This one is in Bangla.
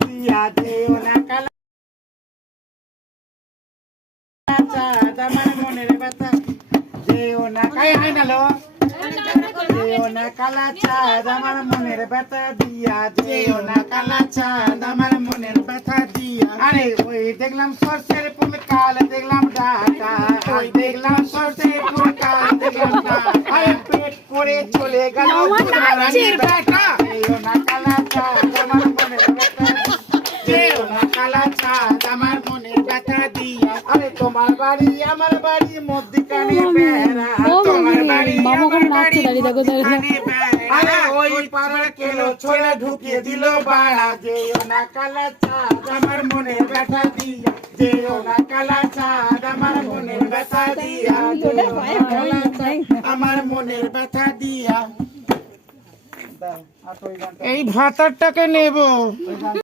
দিয়া যেও না কালা চাঁদ আমার মনের ব্যথা যেও না যেও না কালা চাঁদ আমার মনের ব্যথা দিয়া যেও না কালা চাঁদ আমার মনের ব্যথা দিয়া। আরে ওই দেখলাম সরষের ফুল কাল দেখলাম ডাকা, ওই দেখলাম সরষের ফুল কাল দেখলাম ডাকা, পেট করে চলে গেল যেও না কালা চাঁদ আমার মনের ব্যথা যেও না কালা চাঁদ আমার মনের ব্যথা দিয়া। আরে তোমার বাড়ি আমার বাড়ি মধ্যিখানে বেড়া, তোমার বাড়ি আমার বাড়ি মধ্যিখানে বেড়া, আরে ওই পাড়া কেলো ছোড়া ঢুকিয়ে দিল বাড়া যেও না কালা চাঁদ আমার মনের ব্যথা দিয়া, যেও না কালা চাঁদ আমার মনের ব্যথা দিয়া, আমার মনের ব্যথা দিয়া। এই ভাতারটাকে নেব।